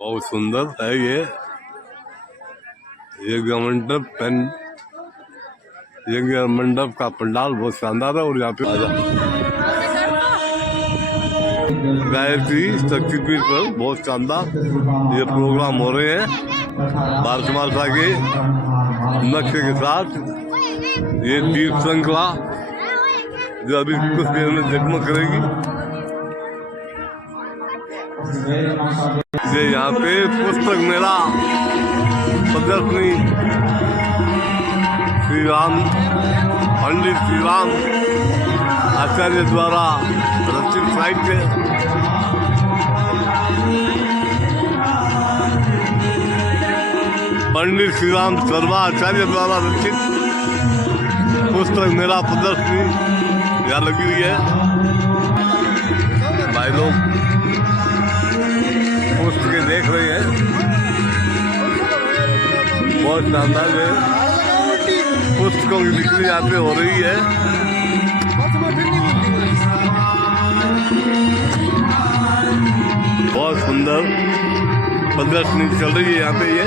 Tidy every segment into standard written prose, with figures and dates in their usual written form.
बहुत सुंदर है ये यज्ञ मंडप का पंडाल बहुत शानदार है। और यहाँ पे गायत्री शक्तिपीठ पर बहुत शानदार ये प्रोग्राम हो रहे हैं। भारत माता के नक्शे के साथ ये तीर्थ श्रृंखला जो अभी कुछ देर में जगमग करेगी। ये यहाँ पे पुस्तक मेला प्रदर्शनी पंडित श्री राम आचार्य द्वारा रचित साहित्य पंडित श्री राम शर्मा आचार्य द्वारा रचित पुस्तक मेला प्रदर्शनी यहाँ लगी हुई है। भाई लोग पुस्तकें देख रहे हैं, बहुत शानदार है। पुस्तकों की बिक्री यहाँ पे हो रही है। बहुत सुंदर प्रदर्शनी चल रही है यहाँ पे ये।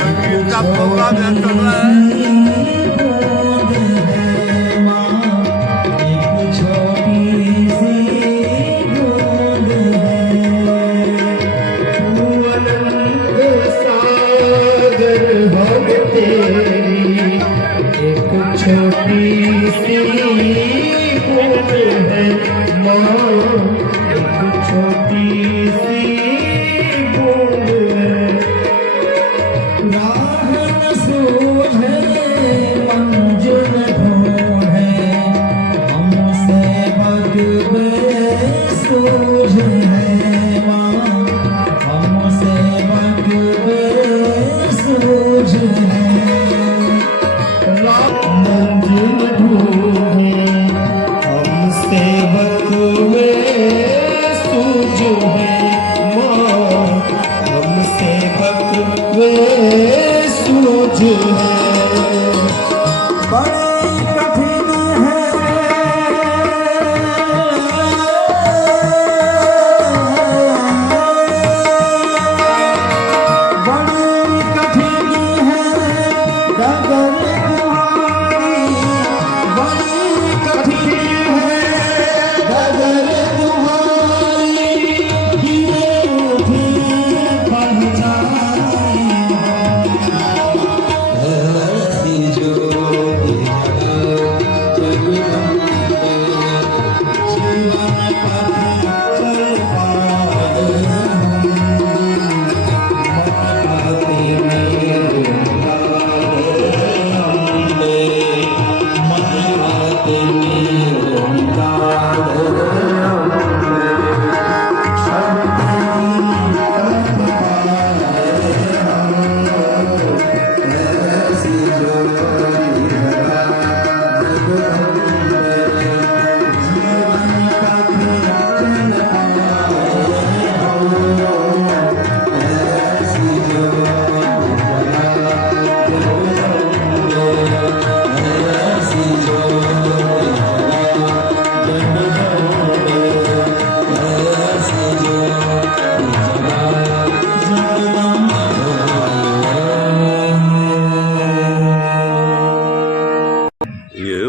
संगीत का प्रोग्राम चल रहा है। छोटी सी बूंद है माँ, एक छोटी सी बूंद है। राह न सूझे मंजिल ढूंढे, हमसे बगबे सूझ है माँ, हमसे बगबे सूझ है। मंजिल ढूंढे हमसे बगबे सूझ है माँ, हमसे बगबे सूझ है। बड़ी कठिन है डगर तुम्हारी, बड़ी कठिन है डगर तुम्हारी, गिरे उठी बढ़ जाई। ऐसी जो जीवन पर चल पाए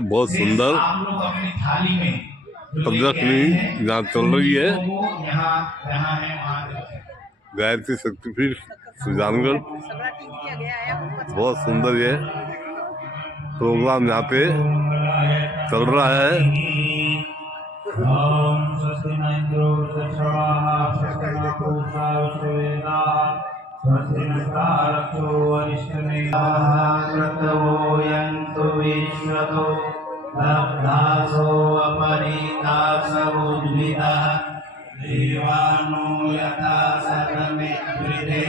बहुत सुंदर प्रदर्शनी यहाँ चल रही है। गायत्री शक्तिपीठ सुजानगढ़, बहुत सुंदर ये प्रोग्राम यहाँ पे चल रहा है। स्वस्ति नस्तारक्षो अरिष्टनेमिः यन्तु विश्वतो लब्धासो अपरितासमुद्भिदः देवानो यथा सतमिद्रिते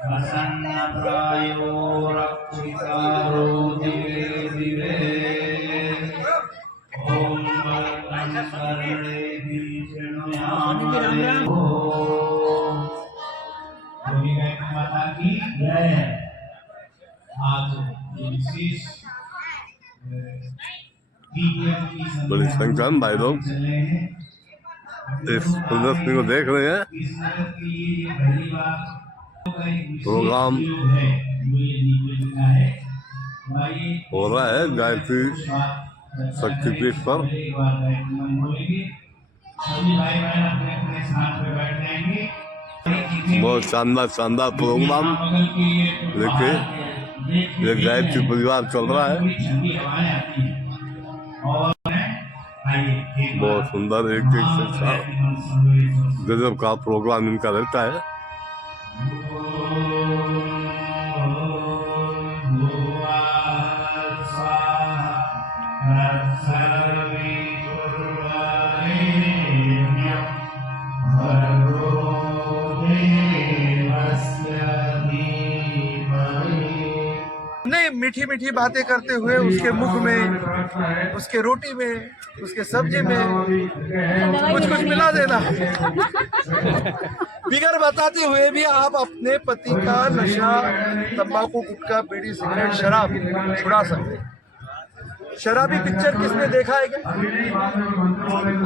प्रसन्नप्रायो रक्षितारो दिवे दिवे। ॐ कर्णं शरणेभिः शृणुयात् माता की जय। आज विशेष बड़ी संख्या में भाई लोग इस प्रदर्शनी को देख रहे हैं। प्रोग्राम हो रहा है गायत्री शक्तिपीठ पर। बहुत शानदार प्रोग्राम लेके ये गायत्री परिवार चल रहा है। बहुत सुंदर एक से गजब का प्रोग्राम इनका रहता है। नहीं, मीठी मीठी बातें करते हुए उसके मुख में, उसके रोटी में, उसके सब्जी में कुछ कुछ मिला देना। बिगर बताते हुए भी आप अपने पति का नशा, तंबाकू, गुटखा, बीड़ी, सिगरेट, शराब छुड़ा सकते हैं। शराबी पिक्चर किसने देखा है क्या?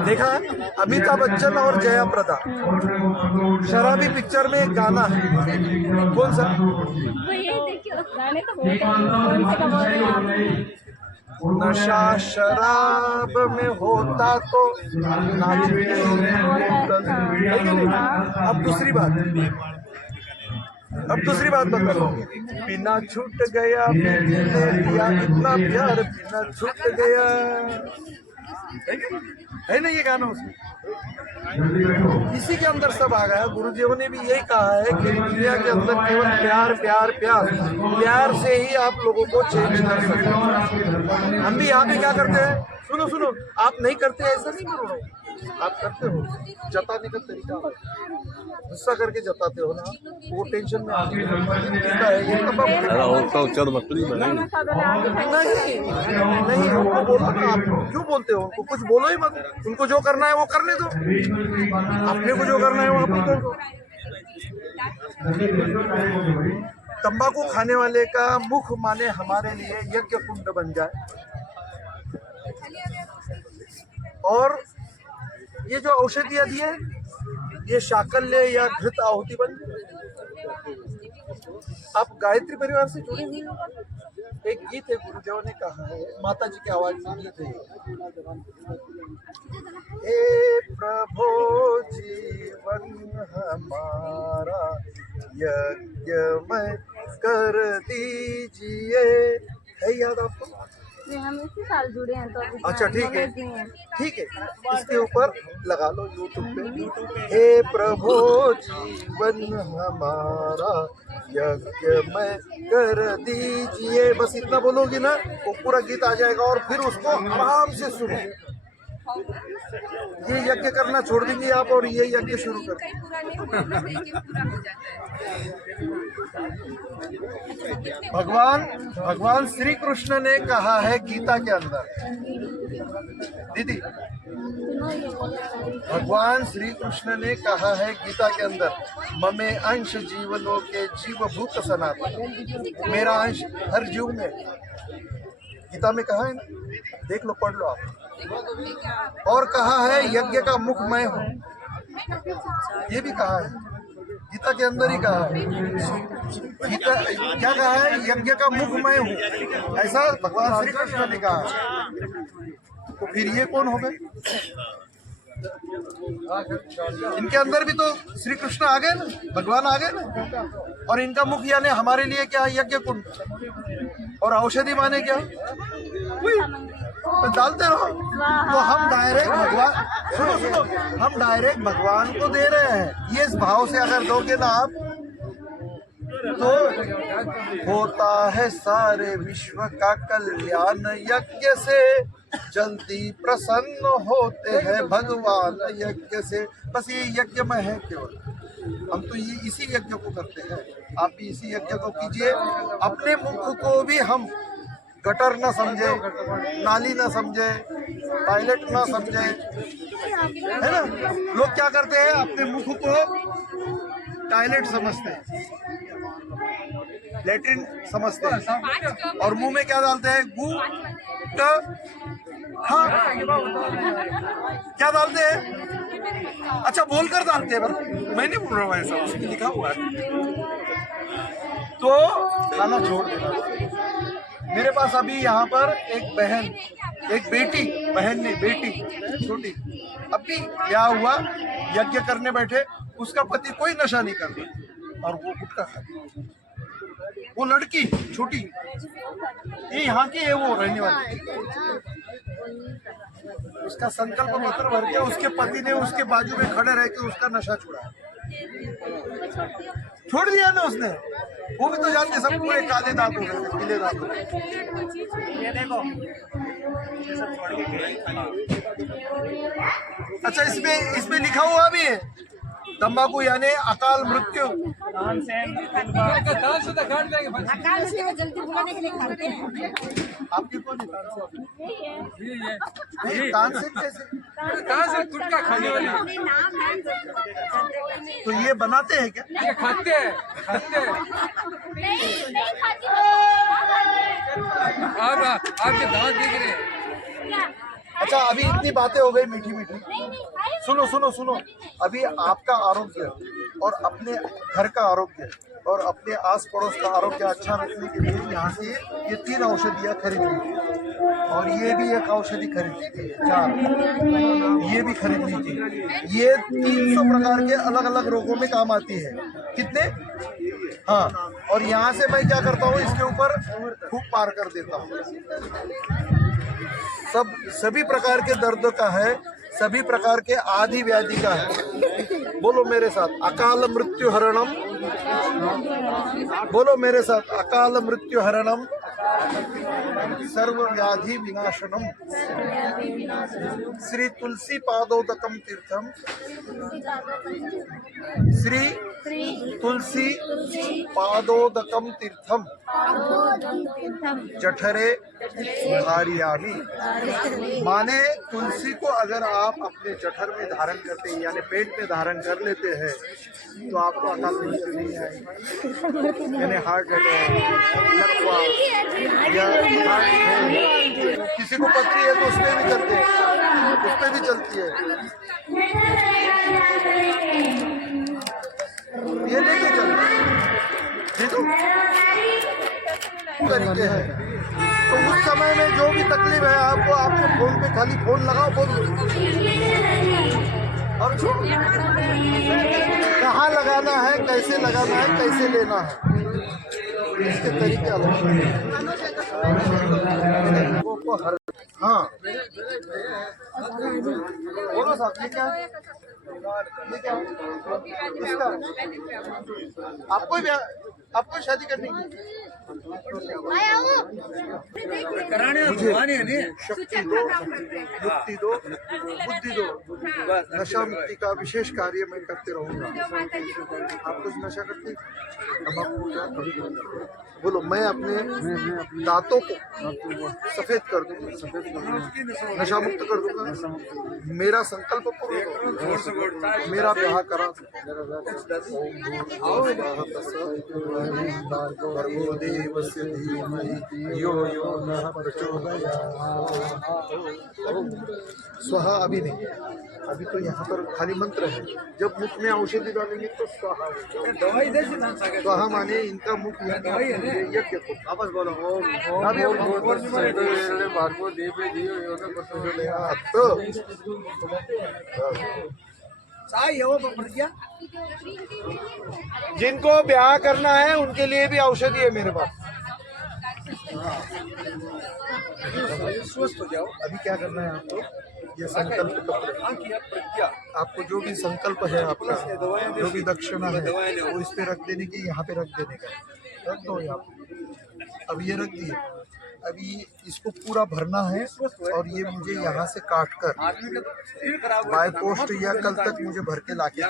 देखा है? अमिताभ बच्चन और जया प्रदा। शराबी पिक्चर में एक गाना है, कौन सा? नशा शराब में होता तो अब दूसरी बात बता लो। बिना छूट गया लिया इतना प्यार, बिना छूट गया, है ना ये गाना उसमें? इसी के अंदर सब आ गया। गुरुदेव ने भी यही कहा है कि दुनिया के अंदर केवल प्यार प्यार प्यार प्यार से ही आप लोगों को चेंज कर सकते हैं। हम भी यहाँ पे क्या करते हैं? सुनो, आप नहीं करते ऐसा नहीं करो, आप करते हो। जताने का तरीका गुस्सा करके जताते हो ना, वो टेंशन में आगे नहीं उनको बोलो ना। आप क्यों बोलते हो? उनको कुछ बोलो ही मत। उनको जो करना है वो करने दो, अपने को जो करना है वो आप ही कर दो। तंबाकू खाने वाले का मुख माने हमारे लिए यज्ञ कुंड बन जाए, और ये जो औषधियाँ दी है ये शाकल्य या घृत आहुति बन जाए। आप गायत्री परिवार से जुड़े हुए हो। एक गीत है, गुरुदेव ने कहा है, माता जी की आवाज में गीत है। हे प्रभु जीवन हमारा यज्ञमय कर दीजिए। है याद आपको? हम इसी साल जुड़े हैं तो अच्छा ठीक है, इसके ऊपर लगा लो यूट्यूब पे, हे प्रभु जीवन हमारा यज्ञमय कर दीजिए। बस इतना बोलोगी ना, वो पूरा गीत आ जाएगा। और फिर उसको आराम से सुनो। ये यज्ञ करना छोड़ देंगे आप और ये यज्ञ शुरू कर देंगे। भगवान श्री कृष्ण ने कहा है गीता के अंदर, दीदी, भगवान श्री कृष्ण ने कहा है गीता के अंदर, ममे अंश जीवनों के जीव भूत सनातन, मेरा अंश हर जीव में। गीता में कहा है ना, देख लो, पढ़ लो आप। और कहा है यज्ञ का मुख मैं हूँ, ये भी कहा है गीता के अंदर ही कहा है। गीता क्या कहा है? यज्ञ का मुख मैं हूँ, ऐसा भगवान श्री कृष्ण ने कहा है। तो फिर ये कौन हो गए? इनके अंदर भी तो श्री कृष्ण आ गए ना, भगवान आ गए ना। और इनका मुख यानी हमारे लिए क्या? यज्ञ कुंड। और औषधि माने क्या? तो डालते रहो। तो हम डायरेक्ट भगवान, सुनो, हम डायरेक्ट भगवान को दे रहे हैं। ये इस भाव से अगर दोगे ना आप, तो होता है सारे विश्व का कल्याण यज्ञ से, जल्दी प्रसन्न होते हैं भगवान यज्ञ से। बस ये यज्ञ में है केवल। हम तो ये इसी यज्ञ को करते हैं, आप भी इसी यज्ञ को कीजिए। अपने मुख को भी हम गटर ना समझे, नाली ना समझे, टॉयलेट ना समझे, है ना। लोग क्या करते हैं, अपने मुख को टॉयलेट समझते हैं, लेट्रिन समझते हैं, और मुंह में क्या डालते हैं, गु ट हाँ, क्या डालते हैं, अच्छा बोलकर डालते हैं, मैं नहीं बोल रहा हूँ ऐसा, उसमें लिखा हुआ है। तो खाना छोड़ देना। मेरे पास अभी यहाँ पर एक बहन, एक बेटी, बहन नहीं बेटी छोटी, अभी ब्याह हुआ, यज्ञ करने बैठे, उसका पति कोई नशा नहीं करता और वो गुटखा खाती। वो लड़की छोटी, ये यहाँ की है, वो रहने वाली, उसका संकल्प पत्र भर के उसके पति ने उसके बाजू में खड़े रह के उसका नशा छुड़ाया, छोड़ दिया ना उसने। वो भी तो जानते सब पूरे काले दांत हो गए, पीले दांत हो गए। ये देखो, अच्छा इसमें लिखा हुआ भी है, तंबाकू यानी अकाल मृत्यु। अकाल से जल्दी बुलाने के लिए खाते हैं। आपके कौन है तानसेन? कैसे कहाँ से गुटखा खाने वाली? नाम है। तो ये बनाते हैं क्या? ये खाते हैं, खाते हैं। नहीं खाती। आपके दांत दिख रहे हैं। अच्छा अभी इतनी बातें हो गई मीठी मीठी, सुनो सुनो सुनो, अभी आपका आरोग्य और अपने घर का आरोग्य और अपने आस पड़ोस का आरोग्य अच्छा रखने के लिए यहाँ से ये 3 औषधियाँ खरीद लीजिए, और ये भी एक औषधि खरीद लीजिए, 4 ये भी खरीद लीजिए। ये 300 प्रकार के अलग अलग रोगों में काम आती है। कितने? हाँ, और यहाँ से मैं क्या करता हूँ, इसके ऊपर फूंक पार कर देता हूँ। सभी प्रकार के दर्द का है, सभी प्रकार के आदि व्याधि का है। बोलो मेरे साथ, अकाल मृत्यु हरणम। बोलो मेरे साथ, अकाल मृत्यु हरणम, सर्व व्याधि विनाशनम, श्री तुलसी पादोदकम तीर्थम, श्री तुलसी पादोदकम तीर्थम, जठरे धारयामि। माने तुलसी को अगर आप अपने जठर में धारण करते हैं, यानी पेट में धारण कर लेते हैं, तो आपको अकाल मृत्यु नहीं आएगी। यानी हार्ट लकवा या किसी को पथरी है तो उसमें भी चलते हैं, उसमें भी चलती है। ये लेके चलते ये तो तरीके हैं। तो उस समय में जो भी तकलीफ है आपको, आपके फोन पे खाली फोन लगाओ, बोल और कहाँ लगाना है, कैसे लगाना है, कैसे लेना है, इसके तरीके अलग हैं। हाँ बोलो साहब, ये क्या इसका आपको शादी करने की मुझे शक्ति दो, युक्ति दो, बुद्धि दो, नशा मुक्ति का विशेष कार्य मैं करते रहूंगा। आप कुछ नशा करते? बोलो, मैं अपने दांतों को सफेद कर दूंगा, नशा मुक्त कर दूंगा। मेरा संकल्प पूरा, मेरा ब्याह करा देवस्य धीमहि यो यो नः प्रचोदयात्। स्वाहा अभी नहीं, अभी तो यहाँ पर खाली मंत्र है। जब मुख में औषधि डालेंगे तो स्वाहा। स्वाहा माने इनका मुख यज्ञ को वापस बोलो। जिनको ब्याह करना है उनके लिए भी औषधि है मेरे पास। स्वस्थ हो जाओ। अभी क्या करना है आपको, ये संकल्प पत्र, आपको जो भी संकल्प है आपका, जो भी दक्षिणा है वो इस पे रख देने की, यहाँ पे रख देने का। रख दो यहाँ पे। अब ये रख दिए, अभी इसको पूरा भरना है और ये मुझे यहाँ से काट कर बाय पोस्ट या कल तक मुझे भर के लाके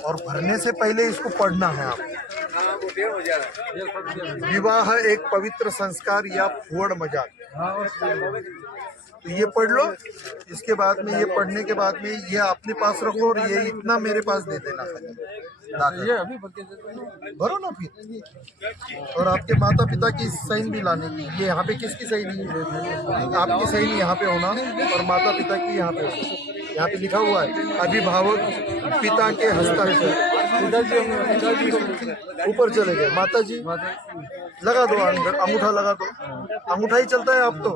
और भरने से पहले इसको पढ़ना है आप। विवाह एक पवित्र संस्कार या फुहड़ मजाक। तो ये पढ़ लो, इसके बाद में ये पढ़ने के बाद में ये अपने पास रखो और ये इतना मेरे पास दे देना ये अभी भरो ना फिर। और आपके माता पिता की साइन भी लाने की। ये यहाँ पे किसकी सही नहीं है? आपकी सही नहीं यहाँ पे होना और माता पिता की यहाँ पे होना। यहाँ पे लिखा हुआ है अभिभावक पिता के हस्ताक्षर। ऊपर चले गए माता जी, लगा दो अंगूठा लगा दो। अंगूठा ही चलता है अब तो,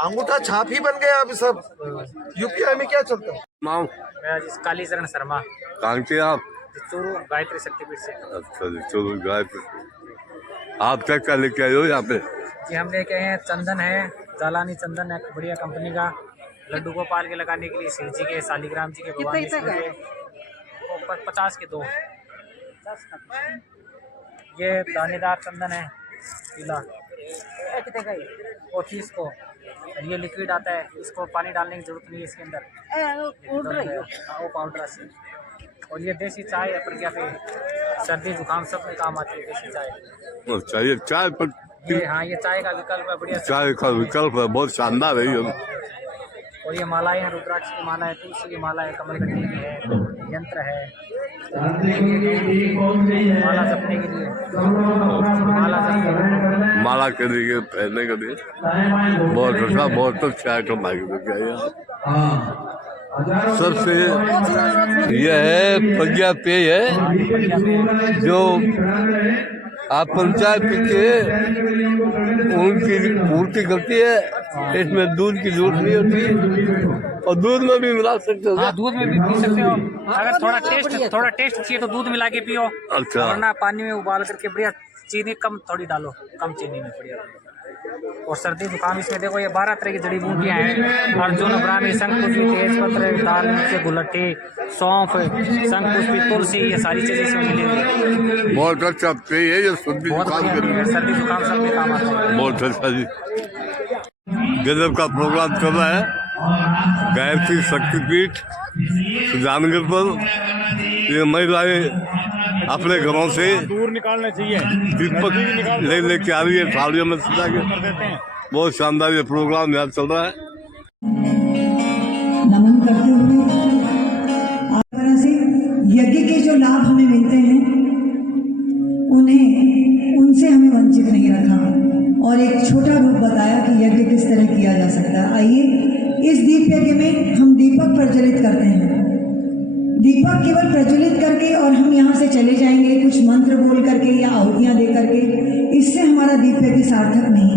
अंगूठा छाप ही बन गया अभी सब। यूपीआई में क्या चलता है? नाम कालीचरण शर्मा, कहाँ के आप? चूरू गायत्री शक्तिपीठ से। अच्छा जी, चलो गायत्री। आप क्या क्या लेके आए हो यहाँ पे? जी हम लेके आए हैं चंदन है, जालानी चंदन है बढ़िया कंपनी का। लड्डू गोपाल के लगाने के लिए, शिव जी के, शालिग्राम जी के, भगवान विष्णु के 50 के 2। ये दानेदार चंदन है पीला, कितने का? वो 30 को। ये लिक्विड आता है, इसको पानी डालने की जरूरत नहीं है इसके अंदर, वो पाउडर से। और ये देसी चाय है प्रज्ञा पे, सर्दी जुकाम सब में काम आती है देसी चाय। अच्छा, ये चाय पर ये हाँ, ये चाय का विकल्प है, बढ़िया चाय का विकल्प है, बहुत शानदार है ये। और ये मालाएं हैं, रुद्राक्ष की माला है, तुलसी की माला है, कमलगट्टी की है, यंत्र है, माला जपने के लिए, माला के लिए, पहनने के लिए बहुत अच्छा आइटम लेके आइए। सबसे यह है प्रज्ञा पेय है, जो आप पंचायत पीते उनकी गलती है। इसमें दूध की जरूरत नहीं होती और दूध में भी मिला सकते हो। हाँ, दूध में भी पी सकते हो। अगर थोड़ा टेस्ट चाहिए तो दूध मिला के पियो। अच्छा, वरना पानी में उबाल करके बढ़िया, चीनी कम थोड़ी डालो, कम चीनी में बढ़िया। और सर्दी जुकाम इसमें देखो ये 12 तरह की जड़ी बूटियाँ हैं। अर्जुन, ब्राह्मी, शंखपुष्पी, तेजपत्र, दाल मिर्च, गुलट्टी, सौंफ, शंखपुष्पी, तुलसी, ये सारी चीजें इसमें मिलेंगी। बहुत अच्छा पेय है ये, सर्दी जुकाम के लिए, सर्दी जुकाम सब में काम आता है। बहुत अच्छा जी। गजब का प्रोग्राम चल रहा है गायत्री शक्तिपीठ सुजानगढ़ पर। ये महिलाएं अपने घरों से दूर निकालना चाहिए, दीपक लेके आ रही है थालियों में सजा के। बहुत शानदार ये प्रोग्राम यहाँ चल रहा है। नमन करते हुए आप तरह से यज्ञ के जो लाभ हमें मिलते हैं उनसे हमें वंचित नहीं रखा और एक छोटा रूप बताया कि यज्ञ किस तरह किया जा सकता है। आइए इस दीप यज्ञ में हम दीपक प्रज्वलित करते हैं। दीपक केवल प्रज्वलित करके और हम यहाँ से चले जाएंगे कुछ मंत्र बोल करके या आहुतियाँ दे करके, इससे हमारा दीप यज्ञ सार्थक नहीं।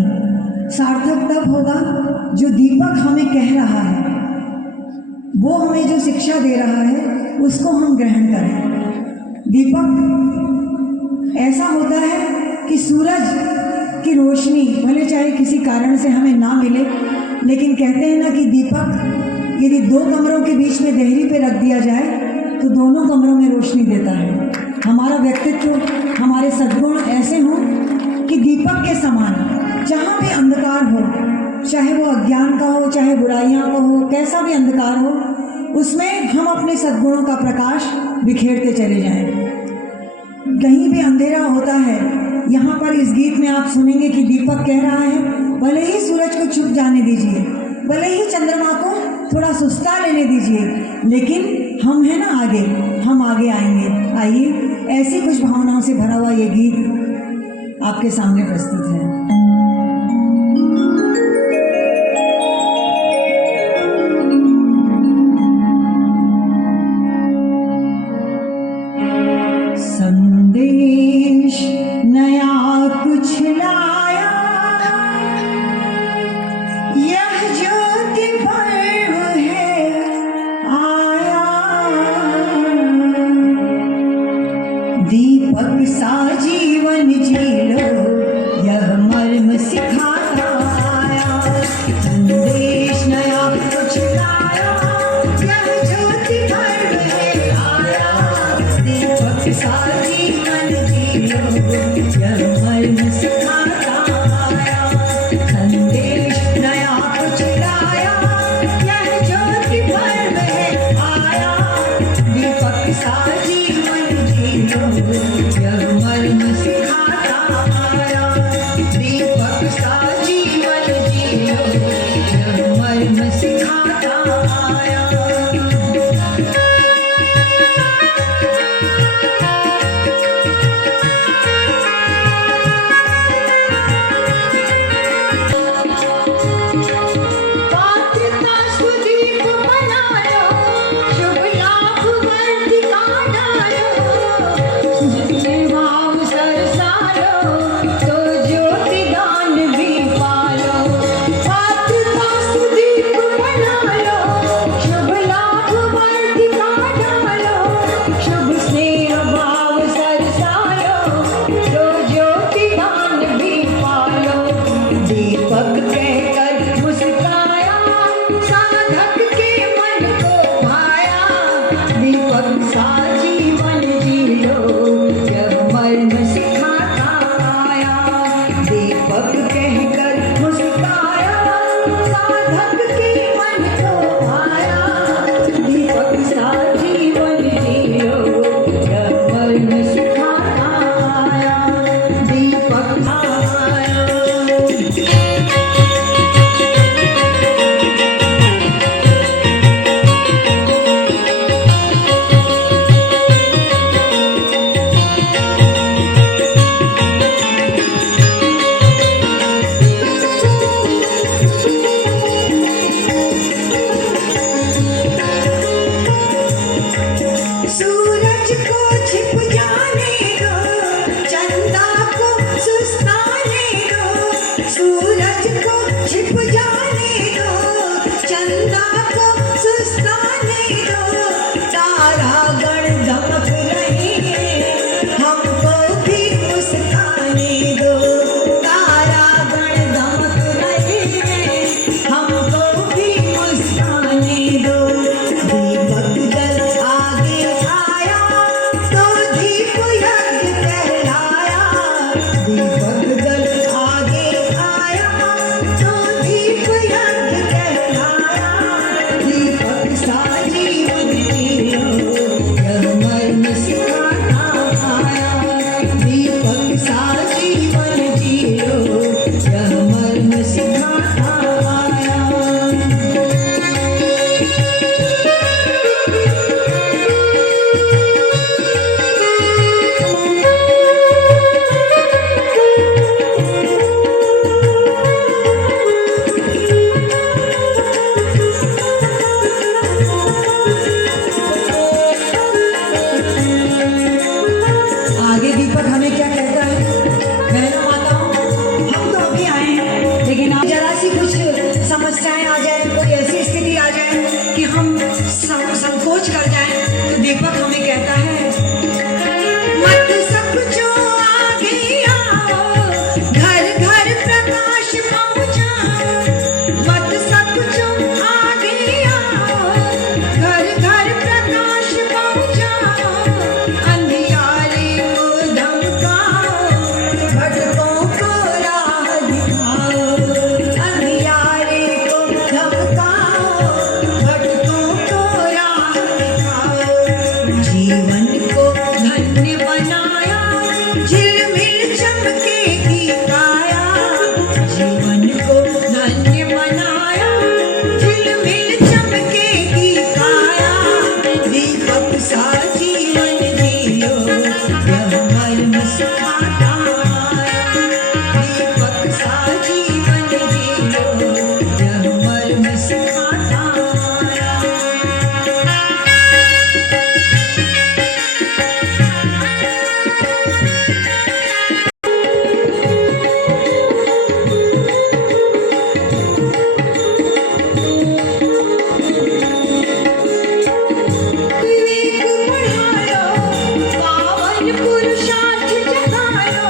सार्थक तब होगा जो दीपक हमें कह रहा है, वो हमें जो शिक्षा दे रहा है उसको हम ग्रहण करें। दीपक ऐसा होता है कि सूरज की रोशनी भले चाहे किसी कारण से हमें ना मिले, लेकिन कहते हैं ना कि दीपक यदि 2 कमरों के बीच में देहरी पे रख दिया जाए तो दोनों कमरों में रोशनी देता है। हमारा व्यक्तित्व, हमारे सद्गुण ऐसे हों कि दीपक के समान, जहाँ भी अंधकार हो, चाहे वो अज्ञान का हो, चाहे बुराइयां का हो, कैसा भी अंधकार हो, उसमें हम अपने सद्गुणों का प्रकाश बिखेरते चले जाएं। कहीं भी अंधेरा होता है, यहाँ पर इस गीत में आप सुनेंगे कि दीपक कह रहा है भले ही सूरज को छुप जाने दीजिए, भले ही चंद्रमा को थोड़ा सुस्ता लेने दीजिए, लेकिन हम हैं ना आगे, हम आगे आएंगे। आइए ऐसी कुछ भावनाओं से भरा हुआ ये गीत आपके सामने प्रस्तुत है। संदेश नया कुछ लाया, यह ज्योति पर्व है आया, दीपक सा जीवन जी लो, यह मर्म सिखाता आया। संदेश नया कुछ लाया, यह ज्योति पर्व है आया, दीपक सा जीवन जी लो, यह मर्म सिखाता आया। संदेश नया कुछ लाया, यह ज्योति पर्व है आया, दीपक सा जीवन जी लो, मर्म सिखाता आया। पात्रता सुदीप बनायो, शुभ लाभ वर्तिका डालो, जिसने भाव सरसायो, तो ज्योति दान भी पायो। पात्रता सुदीप बनायो, शुभ लाभ वर्तिका डालो, शुभ स्नेह भाव सरसायो, तो ज्योति दान भी पायो। दीपक कहकर मुस्काया, साधक के मन को भाया, दीपक सा जीवन जी लो, यह मर्म सिखाता आया। दीपक कहकर मुस्काया, साधक के मन को भाया, दीपक सा जीवन जी लो, यह मर्म सिखाता आया। दीपक आया। सूरज को छिप जाने दो, चंदा को सुस्ताने दो। सूरज को छिप जाने दो, चंदा को सुस्ताने दो। तारागण दमक रहे हैं, हमको भी मुस्काने दो। तारागण दमक रहे हैं, हमको भी मुस्काने दो। दीपक जल आगे आया, तो दीप यज्ञ कहलाया। दीपक जल आगे आया, तो दीप यज्ञ कहलाया। दीपक सा जीवन जियो, यह मर्म सिखाता आया। दीपक सा जीवन जियो, यह मर्म सिखाता आया। आगे दीपक हमें क्या कहता है? बहनों माताओं, हम तो अभी आए हैं, लेकिन आप जरा सी कुछ समस्याएं आ जाए, कोई ऐसी स्थिति आ जाए कि हम संकोच कर जाएं, तो दीपक हमें कहता है, मत समझो आगे आओ, घर घर प्रकाश पहुंचाओ। मत समझो आगे आओ, घर घर प्रकाश पहुंचाओ। अंधियारे को धमकाओ, भटकों को राह दिखाओ। अंधियारे को धमकाओ, भटकों को राह दिखाओ। जीवन को धन्य बनाया, झिलमिल चमकेगी काया। जीवन को धन्य बनाया, झिलमिल चमकेगी काया। दीपक सा जीवन जियो, यह मर्म सिखाता आया। दीपक सा जीवन जियो, यह मर्म सिखाता आया। विवेक बढ़ायो, पावन पुरुषार्थ जगायो।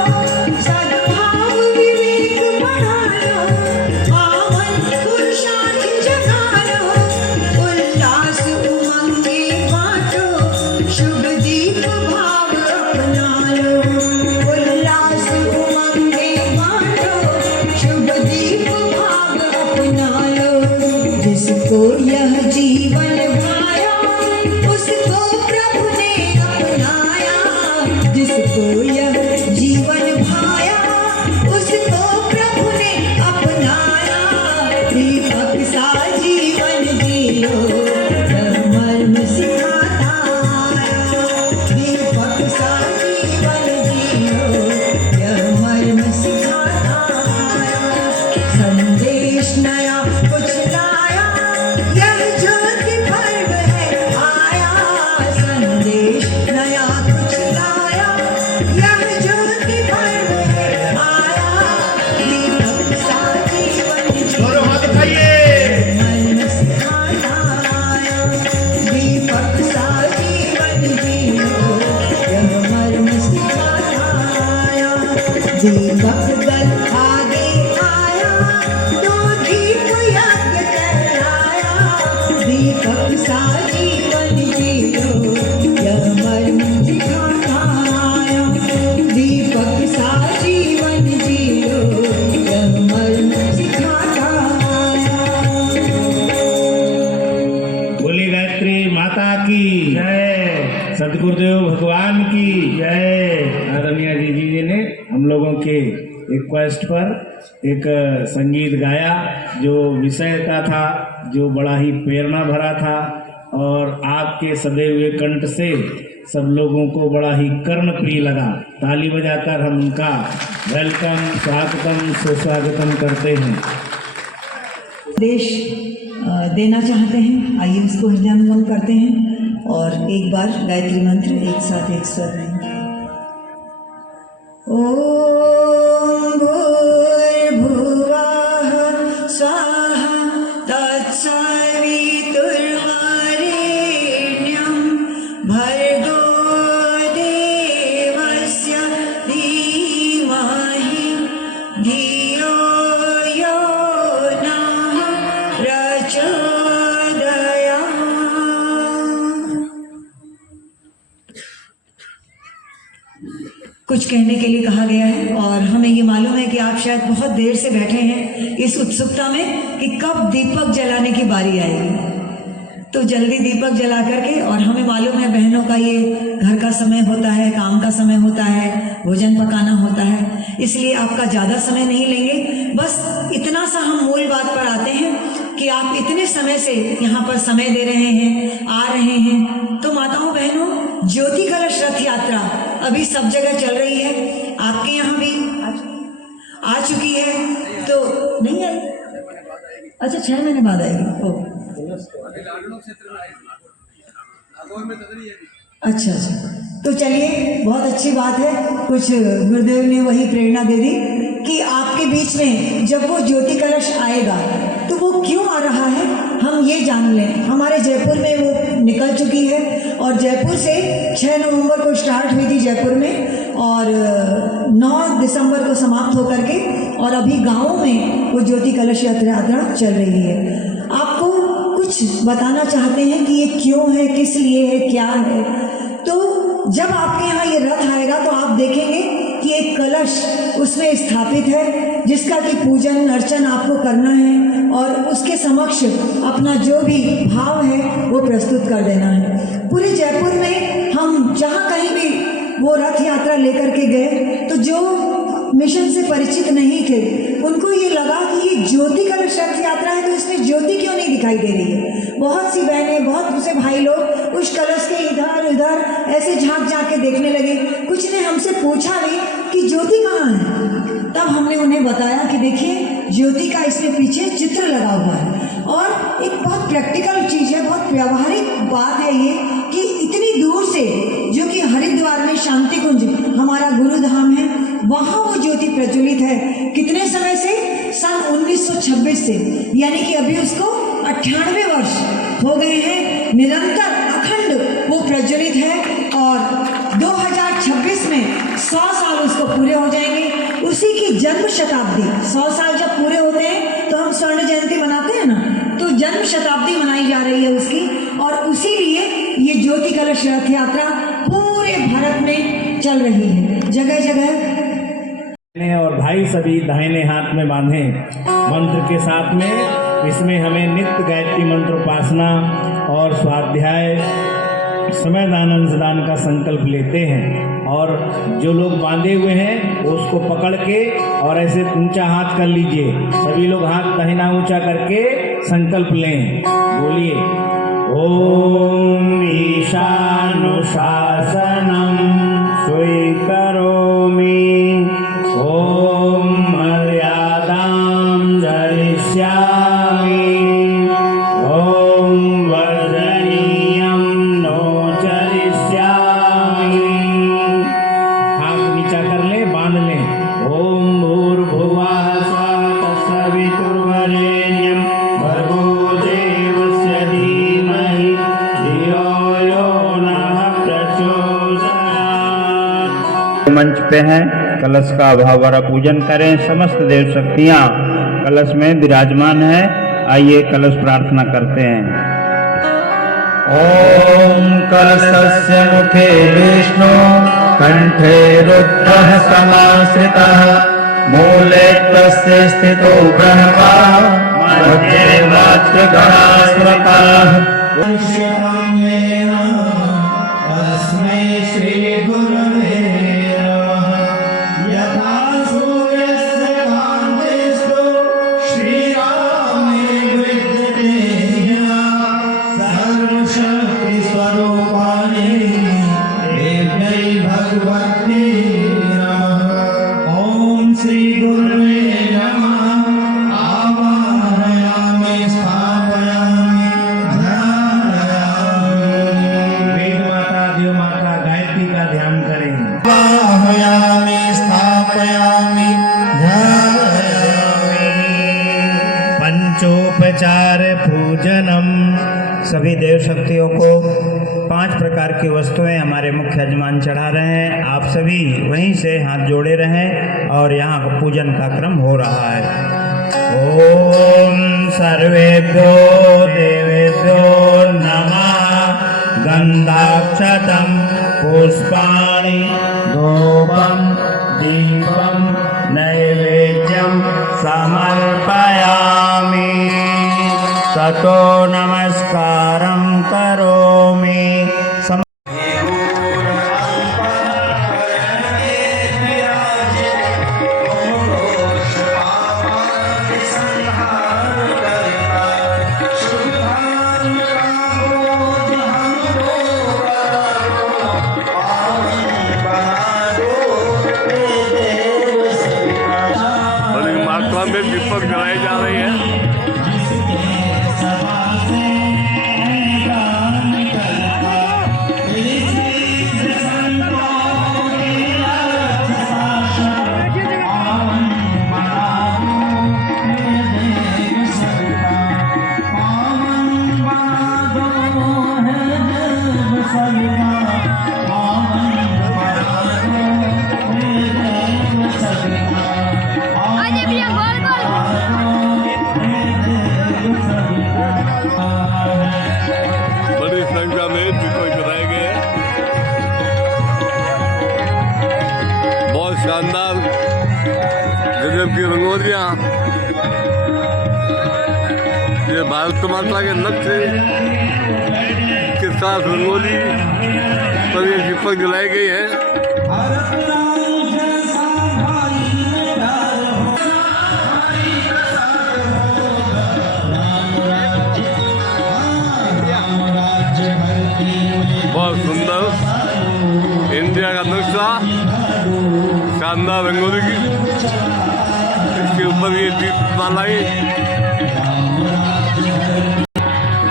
सद्भाव विवेक बढ़ायो, पावन पुरुषार्थ जगायो। उल्लास उमंगे बांटो, शुभ दीप भाव अपना लो। उल्लास उमंगे बांटो, शुभ दीप भाव अपना लो। जिसको यह जीवन भाया, उसको प्रभु ने अपनाया। जिसको यह जीवन भाया, उसको प्रभु ने अपनाया। दीपक सा सदगुरुदेव भगवान की जय। आदरणीय जी ने हम लोगों के रिक्वेस्ट पर एक संगीत गाया जो विषय का था, जो बड़ा ही प्रेरणा भरा था और आपके सदैव हुए कंठ से सब लोगों को बड़ा ही कर्णप्रिय लगा। ताली बजाकर हम उनका वेलकम, स्वागतम, सुस्वागतम करते हैं। देश देना चाहते हैं, आइए उसको हृदयंगम करते हैं और एक बार गायत्री मंत्र एक साथ एक स्वर में। ओम भूर्भुवः स्वाहा तत्सवितुर्वरेण्यं भर्गो देवस्य धीमहि धियो यो नः प्रचोदयात्। कुछ कहने के लिए कहा गया है और हमें ये मालूम है कि आप शायद बहुत देर से बैठे हैं इस उत्सुकता में कि कब दीपक जलाने की बारी आएगी। तो जल्दी दीपक जला करके, और हमें मालूम है बहनों का ये घर का समय होता है, काम का समय होता है, भोजन पकाना होता है, इसलिए आपका ज़्यादा समय नहीं लेंगे। बस इतना सा हम मूल बात पर आते हैं कि आप इतने समय से यहाँ पर समय दे रहे हैं, आ रहे हैं। तो माताओं बहनों, ज्योति कलश रथ यात्रा अभी सब जगह चल रही है, आपके यहाँ भी आ चुकी है। तो नहीं आई? अच्छा, 6 महीने बाद आएगी। ओ अच्छा, तो चलिए, बहुत अच्छी बात है। कुछ गुरुदेव ने वही प्रेरणा दे दी कि आपके बीच में जब वो ज्योति कलश आएगा तो वो क्यों आ रहा है हम ये जान लें। हमारे जयपुर में वो निकल चुकी है और जयपुर से 6 नवंबर को स्टार्ट हुई थी जयपुर में और 9 दिसंबर को समाप्त होकर के, और अभी गाँवों में वो ज्योति कलश यात्रा चल रही है। आपको कुछ बताना चाहते हैं कि ये क्यों है, किस लिए है, क्या है। तो जब आपके यहाँ ये रथ आएगा तो आप देखेंगे कि एक कलश उसमें स्थापित है जिसका कि पूजन अर्चन आपको करना है और उसके समक्ष अपना जो भी भाव है वो प्रस्तुत कर देना है। पूरे जयपुर में हम जहाँ कहीं भी वो रथ यात्रा लेकर के गए तो जो मिशन से परिचित नहीं थे उनको ये लगा कि ये ज्योति कलश रथ यात्रा है तो इसमें ज्योति क्यों नहीं दिखाई दे रही है। बहुत सी बहनें, बहुत से भाई लोग उस कलश के इधर उधर ऐसे झांक झांक के देखने लगे। कुछ ने हमसे पूछा भी कि ज्योति कहाँ है। तब हमने उन्हें बताया कि देखिए ज्योति का इसमें पीछे चित्र लगा हुआ है और एक बहुत प्रैक्टिकल चीज़ है, बहुत व्यावहारिक बात है ये कि इतनी दूर से, जो कि हरिद्वार में शांति कुंज हमारा गुरुधाम है, वहाँ वो ज्योति प्रज्वलित है। कितने समय से? सन 1926 से, यानी कि अभी उसको 98 वर्ष हो गए हैं। निरंतर अखंड वो प्रज्वलित है और 2026 में 100 साल उसको पूरे हो जाएंगे। उसी की जन्म शताब्दी, 100 साल जब पूरे होते हैं तो हम स्वर्ण जयंती मनाते हैं ना, तो जन्म शताब्दी मनाई जा रही है उसकी, और उसी लिए ये ज्योति कलश रथ यात्रा पूरे भारत में चल रही है, जगह जगह। और भाई सभी दाहिने हाथ में बांधे मंत्र के साथ में। इसमें हमें नित्य गायत्री मंत्र उपासना और स्वाध्याय समय दान अंशदान का संकल्प लेते हैं। और जो लोग बांधे हुए हैं वो उसको पकड़ के और ऐसे ऊंचा हाथ कर लीजिए। सभी लोग हाथ दाहिना ऊंचा करके संकल्प लें। बोलिए ओम ईशानो शासनम स्वीकरोमि, ओम मर्यादां धरिष्यामि, ओम वर्जनीयं नो चरिष्यामि। हाथ नीचा कर ले, बांध ले। ओम भूर्भुवः स्वः तत्सवितुर्वरेण्यं भर्गो देवस्य धीमहि धियो यो नः प्रचोदयात्। मंच पे हैं, कलश का भावभरा पूजन करें। समस्त देव शक्तियाँ कलश में विराजमान है। आइए कलश प्रार्थना करते हैं। ओम कलशस्य मुखे विष्णु, कंठे रुद्रः समाश्रितः, मूले तस्य स्थितो ब्रह्मा, मध्ये मातृगणा स्मृताः। पूजनम। सभी देव शक्तियों को 5 प्रकार की वस्तुएं हमारे मुख्य यजमान चढ़ा रहे हैं। आप सभी वहीं से हाथ जोड़े रहें और यहाँ पूजन का क्रम हो रहा है। ओम सर्वेभ्यो देवेभ्यो नमः। गंधाक्षतम पुष्पाणि धूपम दीपम नैवेद्यम समर्पयामि। ततो नमस्कारं करोमि। बड़ी मात्रा में दीपक जलाए जा रहे हैं। अरे भैया गोल गोल बड़ी संख्या में दीपक जलाए गए हैं। बहुत शानदार गजब की रंगोलियाँ, ये भारत माता के नक्शे के साथ रंगोली पर ये दीपक जलाई गई है। बहुत सुंदर इंडिया का नक्शा, शानदार रंगोली की, इसके ऊपर ये दीपमालाएं,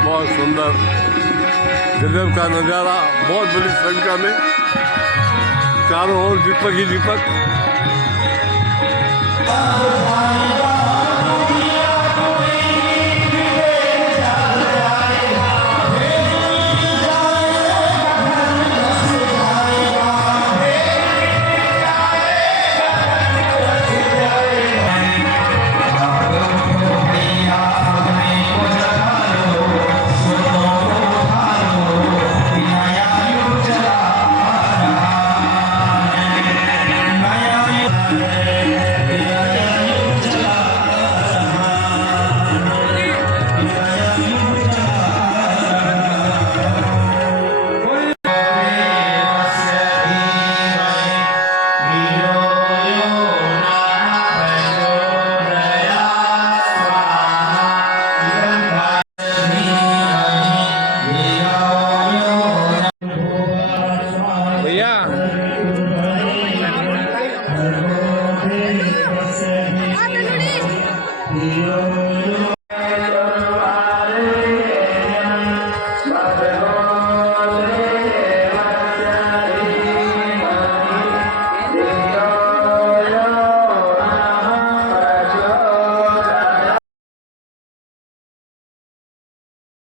बहुत सुंदर गजब का नज़ारा। बहुत बड़ी संख्या में चारों ओर दीपक ही दीपक।